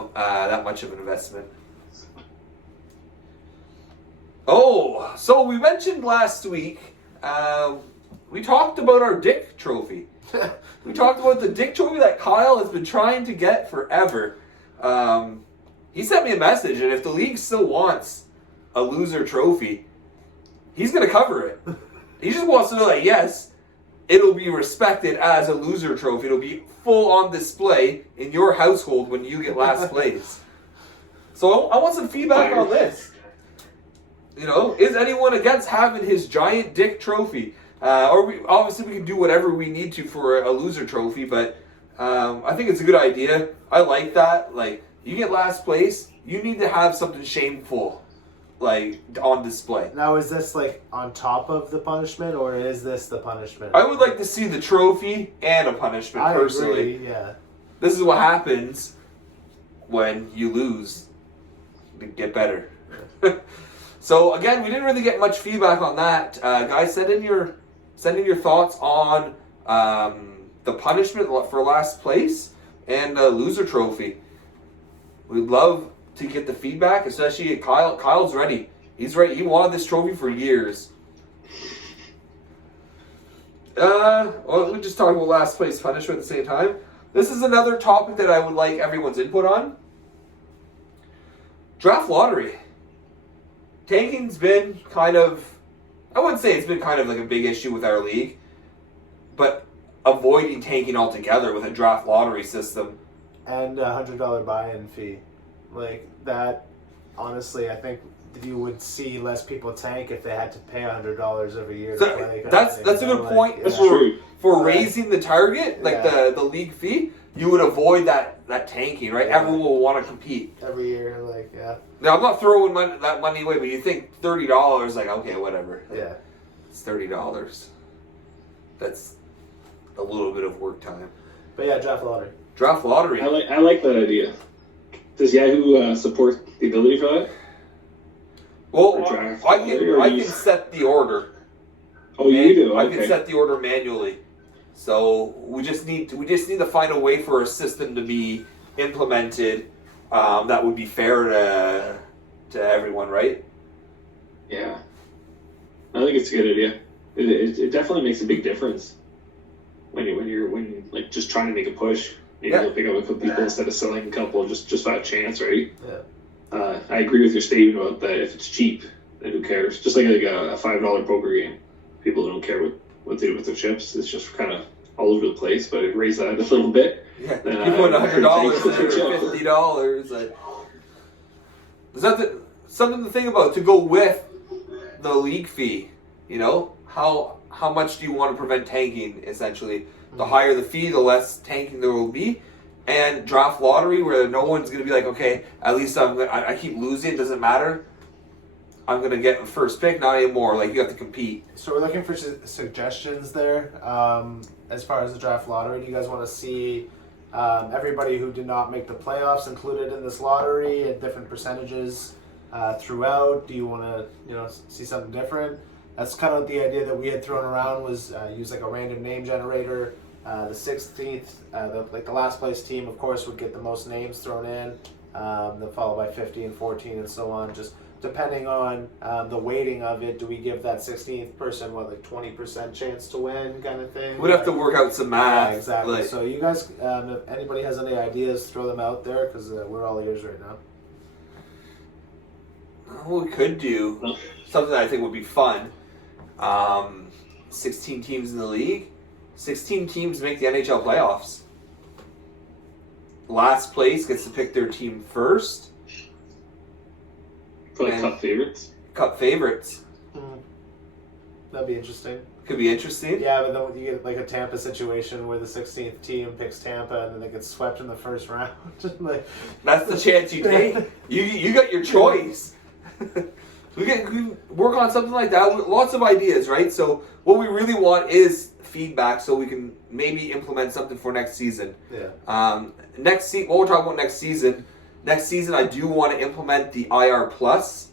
much of an investment. Oh, so we mentioned last week, we talked about our Dick Trophy. We talked about the Dick Trophy that Kyle has been trying to get forever. He sent me a message, and if the league still wants a loser trophy, he's going to cover it. He just wants to know that, yes, it'll be respected as a loser trophy. It'll be full on display in your household when you get last place. So I want some feedback on this. You know, is anyone against having his giant dick trophy? Obviously we can do whatever we need to for a loser trophy, but I think it's a good idea. I like that. Like, you get last place, you need to have something shameful, like, on display. Now, is this like on top of the punishment, or is this the punishment? I would like to see the trophy and a punishment, personally. Agree, yeah. This is what happens when you lose. To get better. So again, we didn't really get much feedback on that. Guys, send in your thoughts on the punishment for last place and the loser trophy. We'd love to get the feedback, especially Kyle. Kyle's ready. He's ready. He wanted this trophy for years. Well, we just talked about last place punishment at the same time. This is another topic that I would like everyone's input on. Draft lottery. Tanking's been kind of, I wouldn't say it's been kind of like a big issue with our league, but avoiding tanking altogether with a draft lottery system. And $100 buy-in fee. Like, that, honestly, I think you would see less people tank if they had to pay $100 every year to play. That's a good point. For raising the target, like the league fee, you would avoid that tanking, right? Yeah. Everyone will want to compete. Every year, like, yeah. Now, I'm not throwing that money away, but you think $30, like, okay, whatever. Yeah. It's $30. That's a little bit of work time. But yeah, draft lottery. Draft lottery. I like that idea. Does Yahoo support the ability for that? Well, I can set the order. Oh, you do? Okay. I can set the order manually. So we just need to find a way for a system to be implemented that would be fair to everyone, right? Yeah, I think it's a good idea. It definitely makes a big difference when you're like just trying to make a push. Maybe you'll pick up a couple people instead of selling a couple just by a chance, right? Yeah. I agree with your statement about that. If it's cheap, then who cares? Just like a $5 poker game, people don't care what they do with their chips. It's just kind of all over the place. But if raise that a little bit, yeah, then you put $100 or $50. Is that something to think about to go with the league fee? You know, how much do you want to prevent tanking? Essentially, the higher the fee, the less tanking there will be. And draft lottery, where no one's going to be like, okay, at least I keep losing, it doesn't matter. I'm going to get the first pick, not anymore. Like, you have to compete. So we're looking for suggestions there. As far as the draft lottery, do you guys want to see everybody who did not make the playoffs included in this lottery at different percentages throughout? Do you want to see something different? That's kind of the idea that we had thrown around, was use like a random name generator. The 16th, the last place team, of course, would get the most names thrown in. Then followed by 15, 14, and so on. Just depending on the weighting of it, do we give that 16th person 20% chance to win, kind of thing? We'd have to work out some math. Yeah, exactly. Like, so you guys, if anybody has any ideas, throw them out there, because we're all ears right now. we could do something that I think would be fun. 16 teams in the league. 16 teams make the NHL playoffs. Last place gets to pick their team first. Probably cup favorites. Cup favorites. That'd be interesting. Could be interesting. Yeah, but then you get like a Tampa situation where the 16th team picks Tampa and then they get swept in the first round. Like, that's the chance you take. You got your choice. we work on something like that. Lots of ideas, right? So what we really want is feedback, so we can maybe implement something for next season. Yeah. What we're talking about next season. Next season, I do want to implement the IR Plus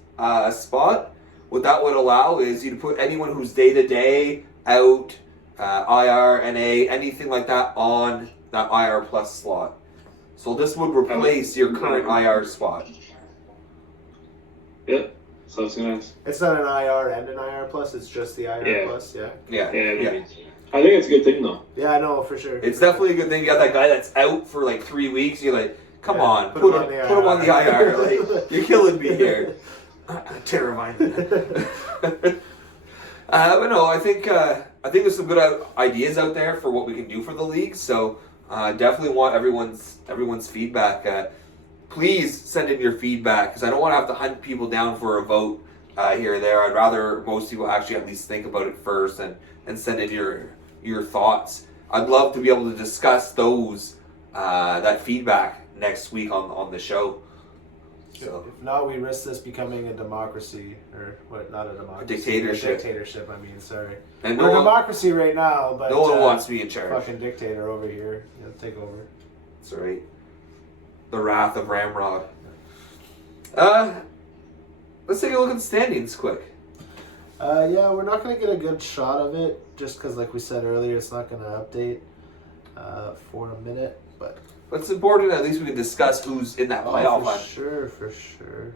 spot. What that would allow is you to put anyone who's day-to-day, out, IR, NA, anything like that on that IR Plus slot. So this would replace your current IR spot. Yeah, so I was going to ask. It's not an IR and an IR Plus, it's just the IR Plus, yeah? Yeah. I think it's a good thing, though. Yeah, I know, for sure. It's definitely a good thing. You got that guy that's out for like 3 weeks, you're like, come on, put him on the IR. Like, you're killing me here. Terrifying. But no, I think there's some good ideas out there for what we can do for the league. So definitely want everyone's feedback. Please send in your feedback, because I don't want to have to hunt people down for a vote here or there. I'd rather most people actually at least think about it first and send in your thoughts. I'd love to be able to discuss those that feedback next week on the show. So. If not, we risk this becoming a democracy, or what? Not a democracy. A dictatorship. A dictatorship. I mean, sorry. And we're a democracy right now, but no one wants to be in charge. Fucking dictator over here. Take over. That's right. The wrath of Ramrod. Let's take a look at the standings quick. Yeah, we're not going to get a good shot of it, just because, like we said earlier, it's not going to update for a minute, but it's important. At least we can discuss who's in that playoff hunt. For sure.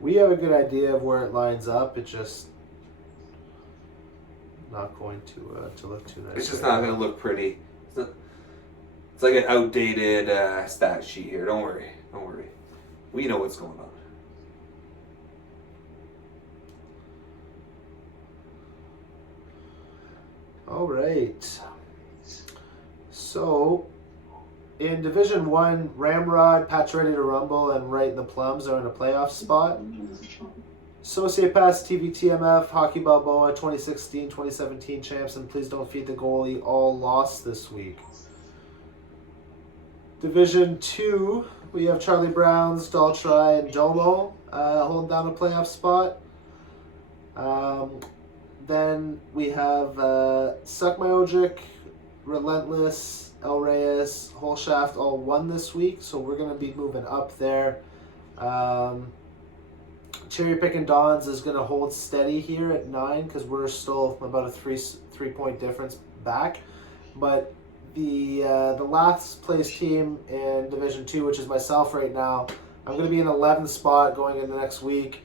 We have a good idea of where it lines up. It just not going to look too nice. It's just not going to look pretty. It's like an outdated stat sheet here. Don't worry. We know what's going on. All right. So, in Division 1, Ramrod, Patch Ready to Rumble, and Right in the Plums are in a playoff spot. Associate Pass, TVTMF, Hockey Balboa, 2016-2017 champs, and Please Don't Feed the Goalie all lost this week. Division 2, we have Charlie Brown's, Daltry, and Domo holding down a playoff spot. Then we have Suck My Ojic, Relentless, El Reyes, Whole Shaft all won this week, so we're going to be moving up there. Cherry Pickin' Dons is going to hold steady here at 9 because we're still about a three-point difference back. But the last place team in Division 2, which is myself right now, I'm going to be in 11th spot going into next week.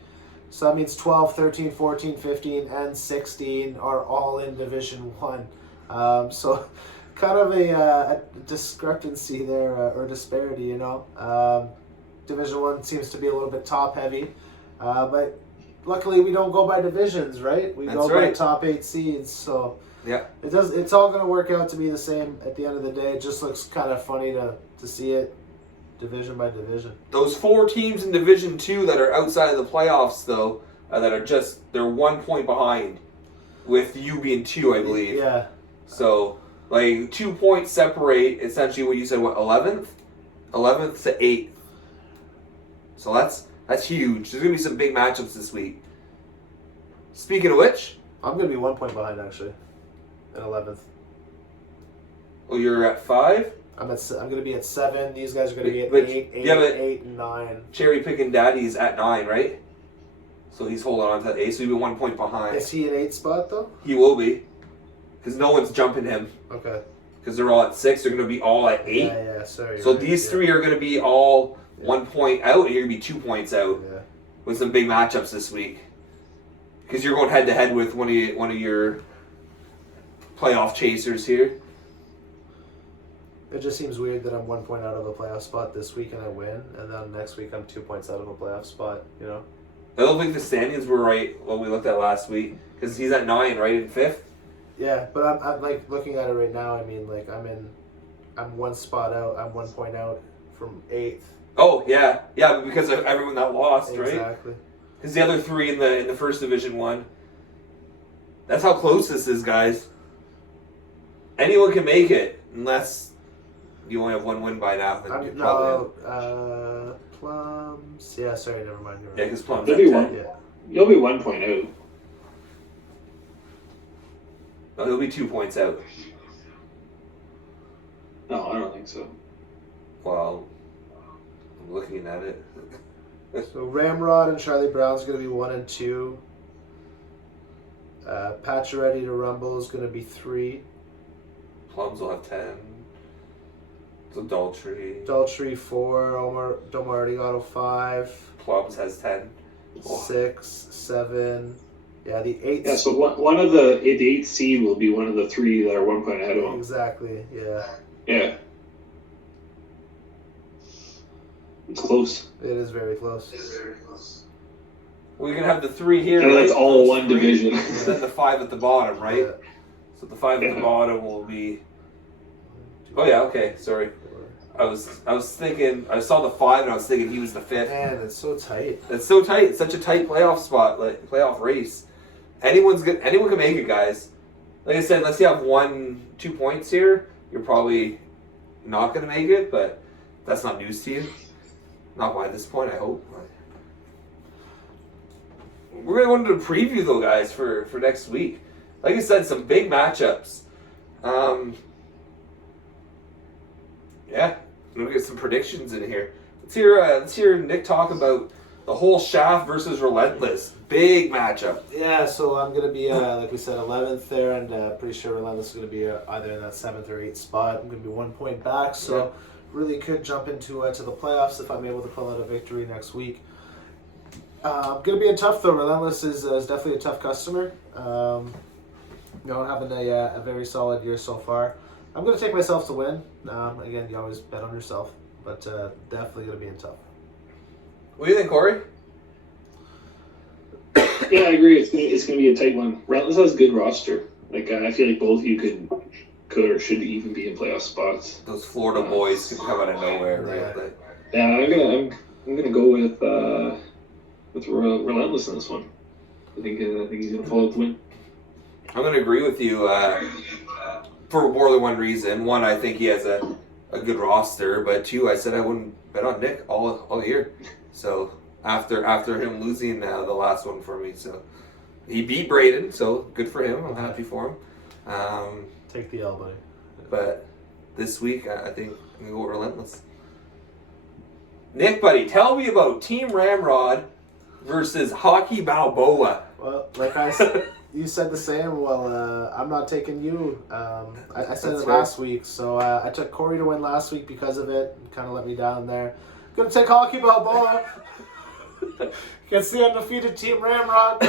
So that means 12, 13, 14, 15, and 16 are all in Division 1. So kind of a discrepancy there, or disparity, you know. Division 1 seems to be a little bit top-heavy. But luckily we don't go by divisions, right? We go by top 8 seeds. So yeah, it's all going to work out to be the same at the end of the day. It just looks kind of funny to see it division by division. Those 4 teams in Division 2 that are outside of the playoffs, though, they're 1 point behind, with you being 2, I believe. Yeah. So, like, 2 points separate essentially what you said, 11th to 8th. So that's huge. There's gonna be some big matchups this week. Speaking of which, I'm gonna be 1 point behind actually, at 11th. Oh, you're at 5. I'm gonna be at 7. These guys are gonna be at But- 8, yeah, but- 8, and 9. Cherry Pickin' Daddy's at 9, right? So he's holding on to that 8, so he'll be 1 point behind. Is he an 8 spot though? He will be, because no one's jumping him. Okay. Because they're all at 6, they're going to be all at 8. Yeah, sorry. So these 3 are going to be all 1 point out, and you're going to be 2 points out with some big matchups this week. Because you're going head to head with one of your playoff chasers here. It just seems weird that I'm 1 point out of a playoff spot this week and I win, and then next week I'm 2 points out of a playoff spot. You know. I don't think the standings were right what we looked at last week, because he's at 9, right, in 5th. Yeah, but I'm like looking at it right now. I mean, like I'm 1 spot out. I'm 1 point out from 8th. Oh yeah, but because of everyone that lost, right? Exactly. Because the other 3 in the first Division 1. That's how close this is, guys. Anyone can make it, unless you only have 1 win by now. Then you're probably Plums. Yeah, sorry, never mind. yeah, because Plums You'll at be 10. one. You'll be 1 point out. No, he'll be 2 points out. No, I don't think so. Well, I'm looking at it. So Ramrod and Charlie Brown's going to be 1 and 2. Patch Ready to Rumble is going to be 3. Plums will have 10. So Daltry. Daltry 4. Domardigato 5. Plums has 10. 6, 7. Yeah, the 8. Yeah, so one of the 8th seed will be one of the 3 that are 1 point ahead of them. Exactly. Yeah. Yeah. It's close. It is very close. We can have the 3 here. And that's right? all Those one 3, division. And then the 5 at the bottom, right? Yeah. So the 5 at the bottom will be. Oh yeah, okay. Sorry. I was thinking. I saw the 5 and I was thinking he was the 5th. Man, it's so tight. It's so tight. It's such a tight playoff spot, like playoff race. Anyone can make it, guys. Like I said, unless you have 2 points here, you're probably not gonna make it. But that's not news to you. Not by this point, I hope. We're gonna go into a preview though, guys, for next week. Like I said, some big matchups. Yeah, we'll get some predictions in here. Let's hear Nick talk about the Whole Shaft versus Relentless. Big matchup. Yeah, so I'm going to be, like we said, 11th there, and pretty sure Relentless is going to be either in that 7th or 8th spot. I'm going to be 1 point back, so really could jump into to the playoffs if I'm able to pull out a victory next week. Going to be a tough, though. Relentless is definitely a tough customer. having a very solid year so far. I'm going to take myself to win. Again, you always bet on yourself, but definitely going to be in tough. What do you think, Corey? Yeah, I agree. It's gonna be a tight one. Relentless has a good roster. Like I feel like both of you could or should even be in playoff spots. Those Florida boys can come out of nowhere, right? Yeah. Like, Yeah, I'm gonna go with Relentless in this one. I think he's gonna pull out the win. I'm going to agree with you for more than one reason. One, I think he has a good roster, but two, I said I wouldn't bet on Nick all year. So after him losing the last one for me, so he beat Braden, so good for him. I'm happy for him. Take the L, buddy. But this week, I think I'm going to go with Relentless. Nick, buddy, tell me about Team Ramrod versus Hockey Balboa. Well, like I said, you said the same. Well, I'm not taking you. I said That's it fair. last week, so I took Corey to win last week because of it. Kind of let me down there. Gonna take Hockey Balboa against the undefeated Team Ramrod.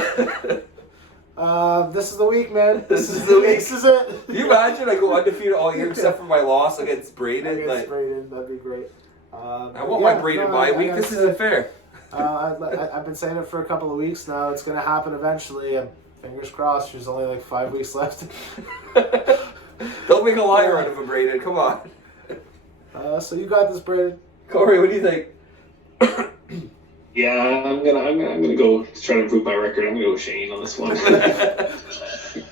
This is the week, man. This is the week. This is it. Can you imagine I go undefeated all year except for my loss against Braden? Against Like, Braden, that'd be great. I want my Braden bye week. This isn't fair. I've been saying it for a couple of weeks now. It's gonna happen eventually. And fingers crossed. There's only like 5 weeks left. Don't make a liar out of him, Braden. Come on. So you got this, Braden. Corey, what do you think? Yeah, I'm gonna go to try to improve my record. I'm gonna go with Shane on this one. That's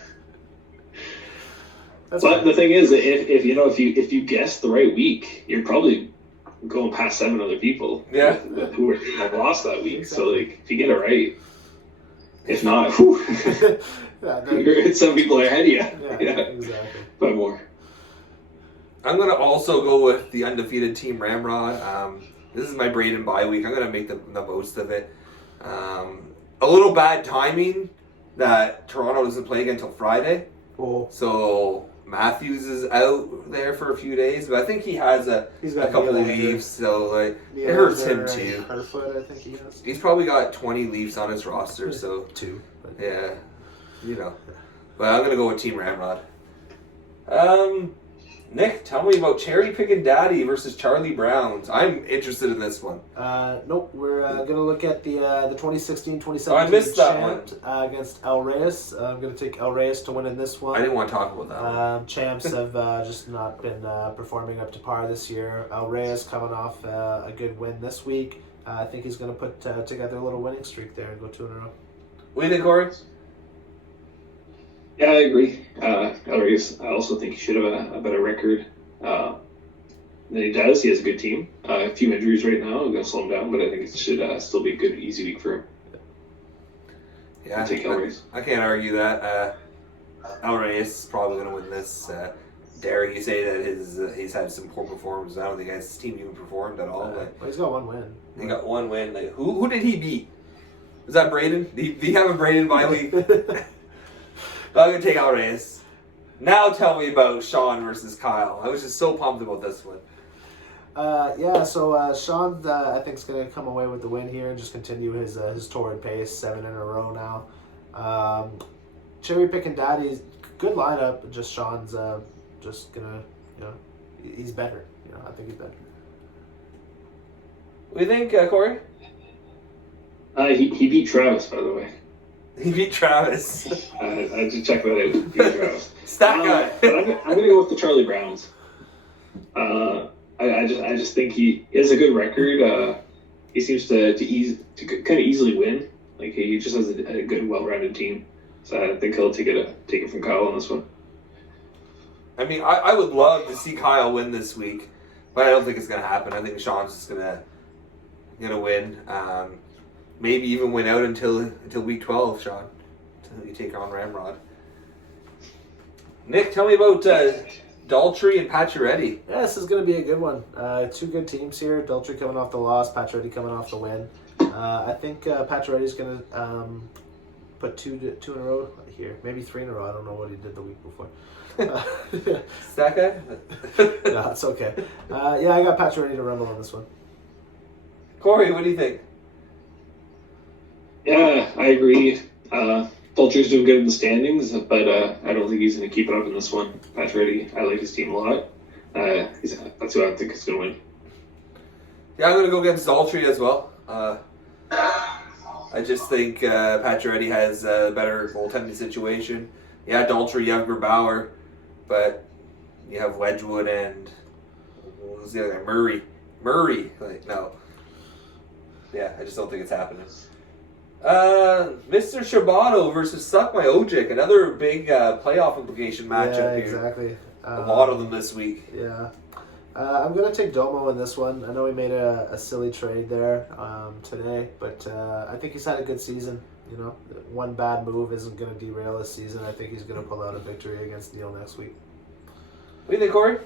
But fine. the thing is, if you guess the right week, you're probably going past 7 other people. Yeah. Who have lost that week. So Exactly. like, if you get it right, if not, whew, Yeah, then- you're some people are ahead of you. yeah, exactly. By more. I'm going to also go with the undefeated Team Ramrod. This is my Braden bye week. I'm going to make the most of it. A little bad timing that Toronto doesn't play again until Friday. Cool. So Matthews is out there for a few days, but I think he has a He's got couple knee of injury. leaves, so like Knee it hurts him injury, too. Her foot, I think he has. He's probably got 20 leaves on his roster, so 2. But yeah, you know. But I'm gonna go with Team Ramrod. Nick, tell me about Cherry Pickin' Daddy versus Charlie Browns. I'm interested in this one. Nope, we're gonna look at the 2016-2017 Oh, I missed that champ against El Reyes. I'm gonna take El Reyes to win in this one. I didn't want to talk about that one. Champs have just not been performing up to par this year. El Reyes coming off a good win this week. I think he's going to put together a little winning streak there and go 2 in a row. What do you think, Corey? Yeah, I agree. I also think he should have a better record than he does. He has a good team. A few injuries right now. I'm going to slow him down, but I think it should still be a good, easy week for him. Yeah, I'll take El Reyes. I can't argue that. El Reyes is probably going to win this. Derek, you say that he's had some poor performances. I don't think his team even performed at all. Well, he's got 1 win. He got 1 win. Like, who did he beat? Was that Braden? Did he have a Braden bye week? I'm going to take El Reyes. Now tell me about Sean versus Kyle. I was just so pumped about this one. So Sean, I think, is going to come away with the win here and just continue his torrid pace, 7 in a row now. Cherry Pickin' Daddy's good lineup. Just Sean's just gonna, he's better. I think he's better. What do you think, Corey? He beat Travis, by the way. He beat Travis. I just checked that out. He beat Travis. Stat guy. But I'm going to go with the Charlie Browns. I just think he has a good record. He seems to kind of easily win. Like he just has a good, well-rounded team. So I think he'll take it from Kyle on this one. I mean, I would love to see Kyle win this week, but I don't think it's going to happen. I think Sean's just going to win. Maybe even win out until week 12, Sean, until you take on Ramrod. Nick, tell me about Daltrey and Pacioretty. Yeah, this is going to be a good one. 2 good teams here. Daltrey coming off the loss, Pacioretty coming off the win. I think Pacioretty's going to put two in a row here. Maybe 3 in a row. I don't know what he did the week before. Stat guy? No, it's okay. I got Pacioretty to rumble on this one. Corey, what do you think? Yeah, I agree. Daltrey's doing good in the standings, but I don't think he's going to keep it up in this one. Pacioretty, I like his team a lot. That's who I think is going to win. Yeah, I'm going to go against Daltrey as well. I just think Pacioretty has a better goaltending situation. Yeah, Daltrey, you have Grubauer, but you have Wedgwood and who's the other guy? Murray. Like, no. Yeah, I just don't think it's happening. Mr. Shabato versus Suck My Ojic, another big playoff implication matchup Yeah, here. exactly. A lot of them this week. Yeah. I'm going to take Domo in this one. I know we made a silly trade there today, but I think he's had a good season. You know, one bad move isn't going to derail his season. I think he's going to pull out a victory against Neil next week. What do you think, Corey?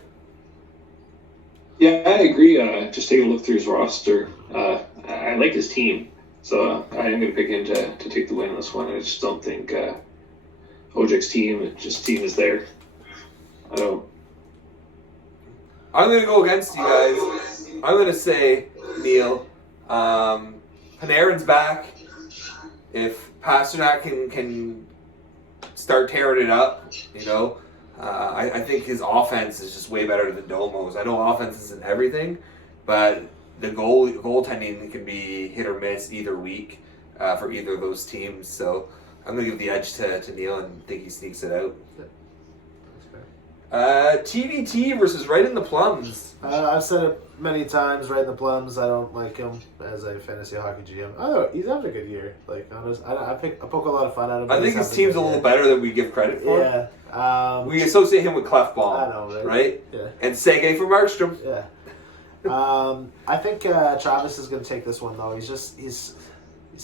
Yeah, I agree. Just take a look through his roster. I like his team, so I am going to pick him to take the win in this one. I just don't think Ojic's team is there. I don't. I'm going to go against you guys. I'm going to say Neil. Panarin's back. If Pasternak can start tearing it up, you know, I think his offense is just way better than Domo's. I know offense isn't everything, but the goaltending can be hit or miss either week for either of those teams. So I'm going to give the edge to Neil and think he sneaks it out. TBT versus Right in the Plums. I've said it many times. Right in the Plums. I don't like him as a fantasy hockey GM. Oh, he's having a good year. Like honest, I poke a lot of fun at him. I think his team's a little better than we give credit for. Yeah. We associate him with Clefbaum. I know, right? Yeah. And Sergei from Markstrom. Yeah. I think Travis is going to take this one though. He's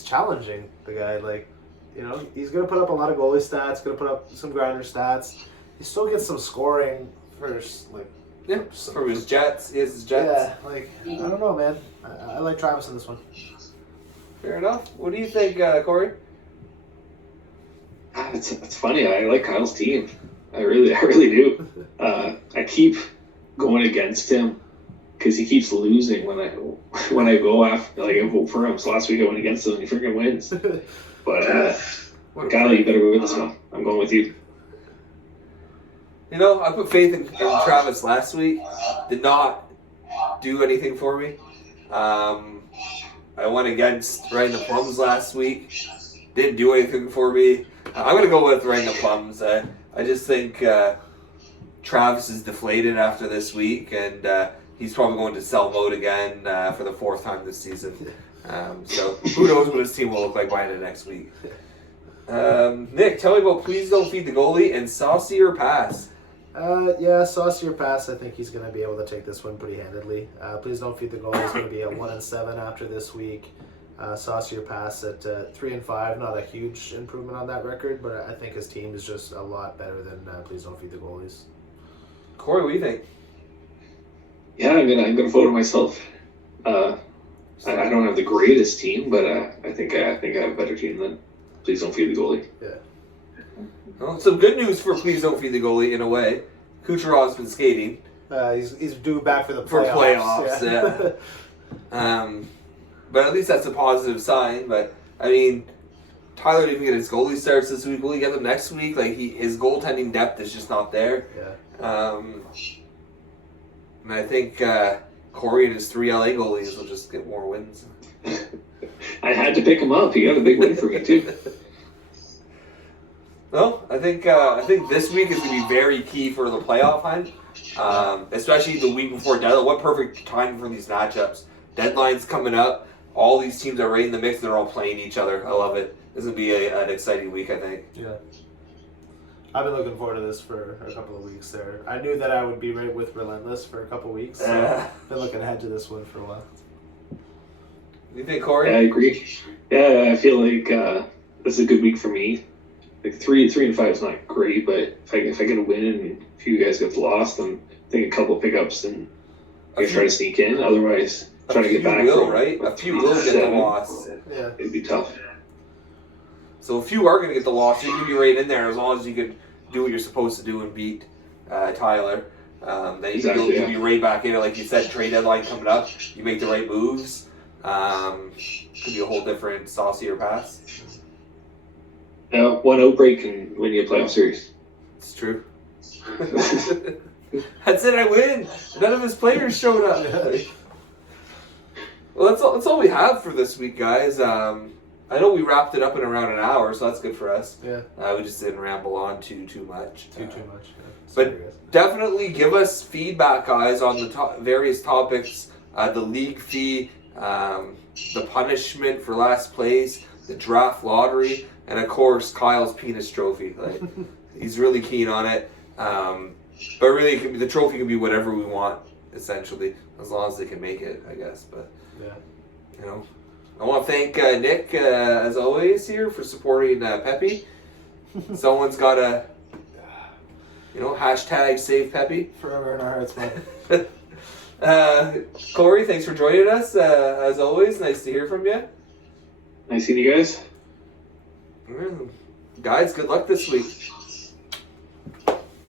challenging the guy. Like, you know, he's going to put up a lot of goalie stats. Going to put up some grinder stats. He still gets some scoring first, like. Yeah, from his Jets. He has his Jets. Yeah, like, I don't know, man. I like Travis in this one. Fair enough. What do you think, Corey? It's funny. I like Kyle's team. I really do. I keep going against him because he keeps losing when I go after, like, I vote for him. So last week I went against him and he freaking wins. But Kyle, you better go with this one. I'm going with you. You know, I put faith in Travis last week. Did not do anything for me. I went against Right in the Plums last week. Didn't do anything for me. I'm going to go with Right in the Plums. I just think Travis is deflated after this week, and he's probably going to sell mode again for the fourth time this season. So who knows what his team will look like by the next week. Nick, tell me about Please Don't Feed the Goalie and Saucier Pass. Yeah, Saucier Pass. I think he's going to be able to take this one pretty handedly. Please Don't Feed the Goalie is going to be at 1-7 after this week. Saucier Pass at 3-5. Not a huge improvement on that record, but I think his team is just a lot better than Please Don't Feed the Goalies. Corey, what do you think? Yeah, I'm gonna vote on myself. I don't have the greatest team, but I think I have a better team than Please Don't Feed the Goalie. Yeah. Well, some good news for Please Don't Feed the Goalie in a way. Kucherov's been skating. He's due back for the playoffs. For playoffs, yeah. But at least that's a positive sign. But, I mean, Tyler didn't get his goalie starts this week. Will he get them next week? Like, his goaltending depth is just not there. Yeah. And I think Corey and his 3 LA goalies will just get more wins. I had to pick him up. He got a big win for me, too. No, I think this week is going to be very key for the playoff hunt, especially the week before deadline. What perfect time for these matchups. Deadline's coming up. All these teams are right in the mix. They're all playing each other. I love it. This is going to be an exciting week, I think. Yeah. I've been looking forward to this for a couple of weeks there. I knew that I would be right with Relentless for a couple of weeks, so I've been looking ahead to this one for a while. You think, Corey? Yeah, I agree. Yeah, I feel like this is a good week for me. Like 3-5 is not great, but if I get a win and a few guys get lost, then I think a couple of pickups and I can try to sneak in. Otherwise, trying to get back. A few will get the loss. Yeah, it'd be tough. So a few are going to get the loss. You can be right in there as long as you can do what you're supposed to do and beat Tyler. Then you'll be right back in it. Like you said, trade deadline coming up. You make the right moves. Could be a whole different Saucier Pass. Yeah, one outbreak can win you a playoff series. It's true. That's it. I win. None of his players showed up. Well, that's all we have for this week, guys. I know we wrapped it up in around an hour, so that's good for us. Yeah. We just didn't ramble on too much. Too much. Yeah. But definitely give us feedback, guys, on the various topics. The league fee, the punishment for last place, the draft lottery, and of course Kyle's penis trophy. Like he's really keen on it. But really, it can be, the trophy can be whatever we want, essentially, as long as they can make it, I guess. But yeah, you know, I want to thank Nick as always here for supporting Pepe. Someone's got to, hashtag save Pepe. Forever in our hearts, man. Corey, thanks for joining us. As always, nice to hear from you. Nice seeing you guys. Guys, good luck this week.